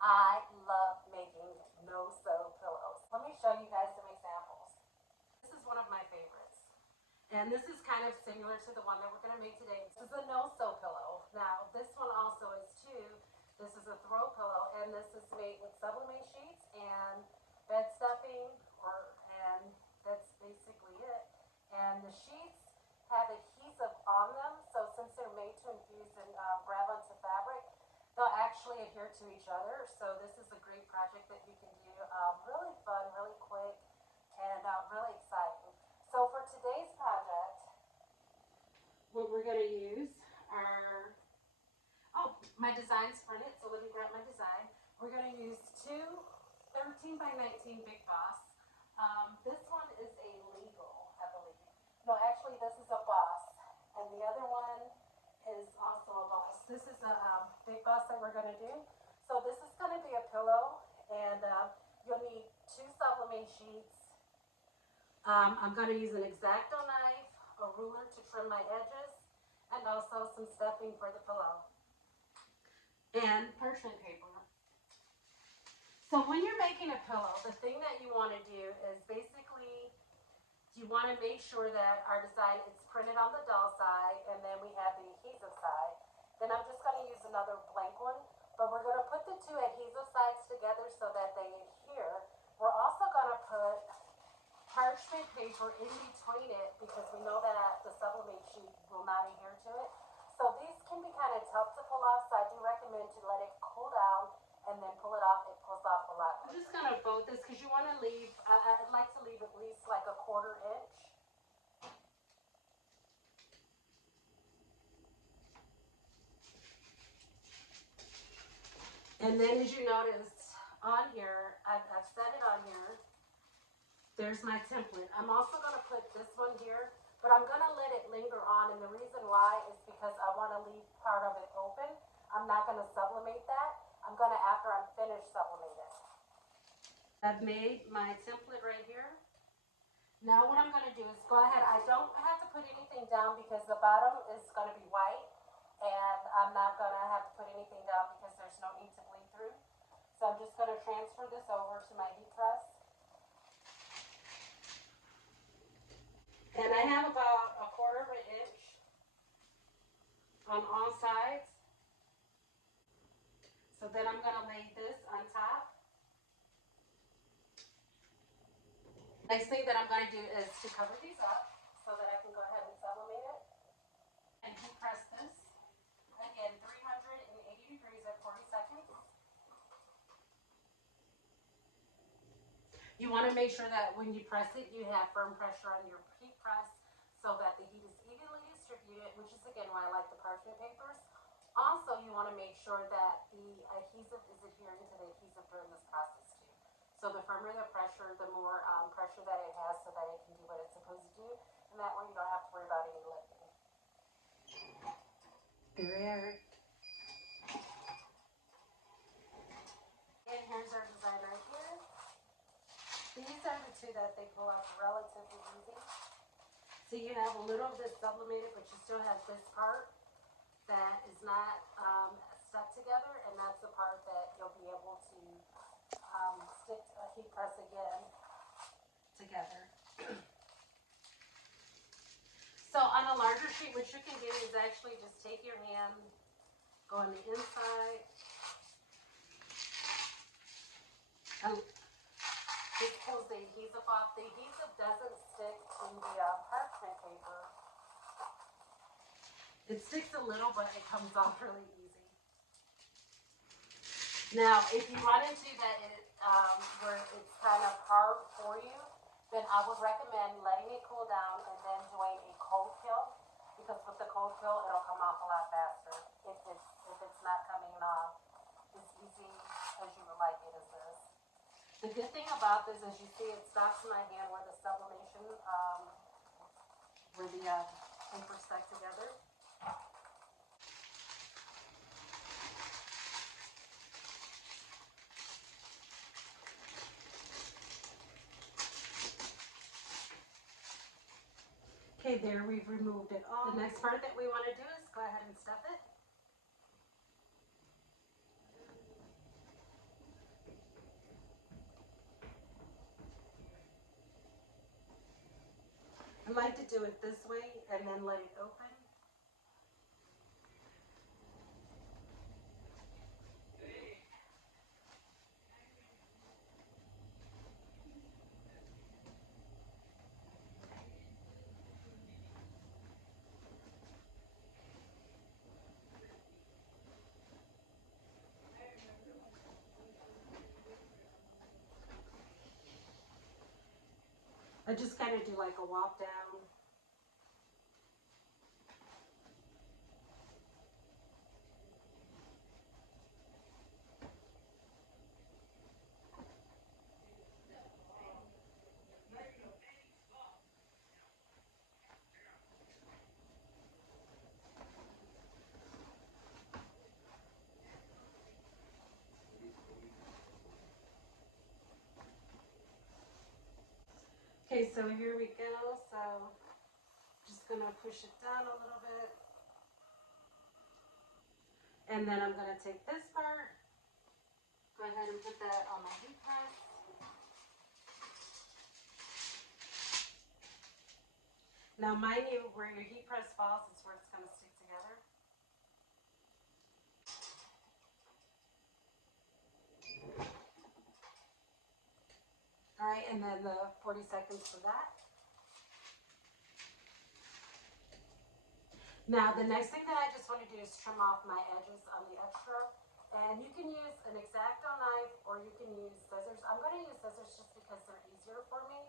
I love making no-sew pillows. Let me show you guys some examples. This is one of my favorites. And this is kind of similar to the one that we're going to make today. This is a no-sew pillow. Now, this one also is too. This is a throw pillow, and this is made with sublimate sheets and bed stuffing, and that's basically it. And the sheets have adhesive on them, so since they're made to infuse and grab onto fabric, they'll actually adhere to each other. So this is a great project that you can do. Really fun, really quick, and really exciting. So for today's project, what we're going to use are, my design's printed, so let me grab my design. We're going to use two 13 by 19 Big Boss. This one is a legal, I believe. No, actually this is a Boss, and the other one is also a Boss. This is a Big Boss that we're going to do. So this is going to be a pillow, and you'll need two sublimate sheets. I'm going to use an X-Acto knife, a ruler to trim my edges, and also some stuffing for the pillow, and parchment paper. So when you're making a pillow, the thing that you want to do is basically, you want to make sure that our design is printed on the dull side, and then we have the adhesive side. Then I'm just going to use another blank one, but we're going to put the two adhesive sides together so that they adhere. We're also going to put parchment paper in between it because we know that the sublimate sheet will not adhere to it. So these can be kind of tough to pull off, so I do recommend to let it cool down and then pull it off. It pulls off a lot. I'm just going to fold this because you want to leave, I'd like to leave at least like a 1/4 inch. And then as you notice on here, I've set it on here. There's my template. I'm also going to put this one here, but I'm going to let it linger on, and the reason why is because I want to leave part of it open. I'm not going to sublimate that. I'm going to, after I'm finished, sublimate it. I've made my template right here. Now what I'm going to do is go ahead. I don't have to put anything down because the bottom is going to be white, and I'm not going to have to put anything down because there's no ink to bleed through. So I'm just going to transfer this over to my heat press. And I have about a 1/4 inch on all sides. So then I'm going to lay this on top. Next thing that I'm going to do is to cover these up so that I can go ahead and sublimate it. And heat press this. Again, 380 degrees at 40 seconds. You want to make sure that when you press it, you have firm pressure on your heat press so that the heat is evenly distributed, which is again why I like the parchment papers. Also, you want to make sure that the adhesive is adhering to the adhesive during this process too. So the firmer the pressure, the more pressure that it has so that it can do what it's supposed to do. And that way you don't have to worry about any lifting. There we are. And here's our design right here. These are the two that they pull off relatively easy. So you have a little of this sublimated, but you still have this part that is not stuck together, and that's the part that you'll be able to stick a heat press again together. So on a larger sheet, what you can do is actually just take your hand, go on the inside, and this pulls the adhesive off. The adhesive doesn't stick in the parchment paper. It sticks a little, but it comes off really easy. Now, if you run into that where it's kind of hard for you, then I would recommend letting it cool down and then doing a cold kill, because with the cold kill, it'll come off a lot faster if it's not coming off as easy as you would like it as this. The good thing about this is you see it stops my hand where the sublimation, where the paper stuck together. Okay, there, we've removed it all. The next part that we want to do is go ahead and stuff it. I like to do it this way and then let it open. I just kind of do like a wop down. Okay, so here we go. So just gonna push it down a little bit. And then I'm gonna take this part, go ahead and put that on my heat press. Now mind you, where your heat press falls is where it's gonna stick together. All right, and then the 40 seconds for that. Now the next thing that I just want to do is trim off my edges on the extra. And you can use an X-Acto knife or you can use scissors. I'm going to use scissors just because they're easier for me.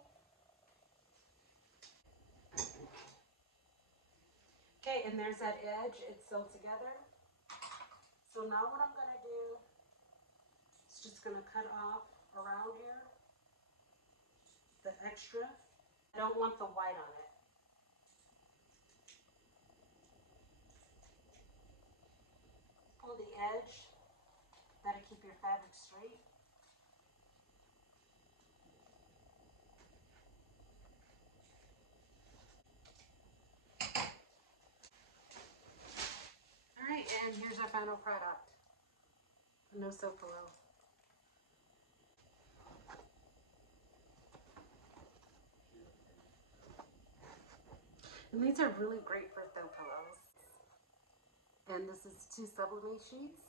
Okay, and there's that edge. It's sewn together. So now what I'm going to do is just going to cut off around here the extra. I don't want the white on it. Pull the edge. That'll keep your fabric straight. All right, and here's our final product. A no-sew pillow. And these are really great for throw pillows. And this is 2 subli-mate sheets.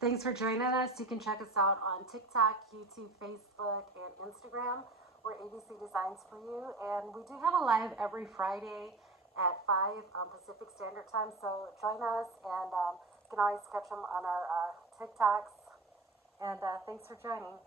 Thanks for joining us. You can check us out on TikTok, YouTube, Facebook, and Instagram. We're ABC Designs for You. And we do have a live every Friday at 5 Pacific Standard Time. So join us, and you can always catch them on our TikToks. And thanks for joining.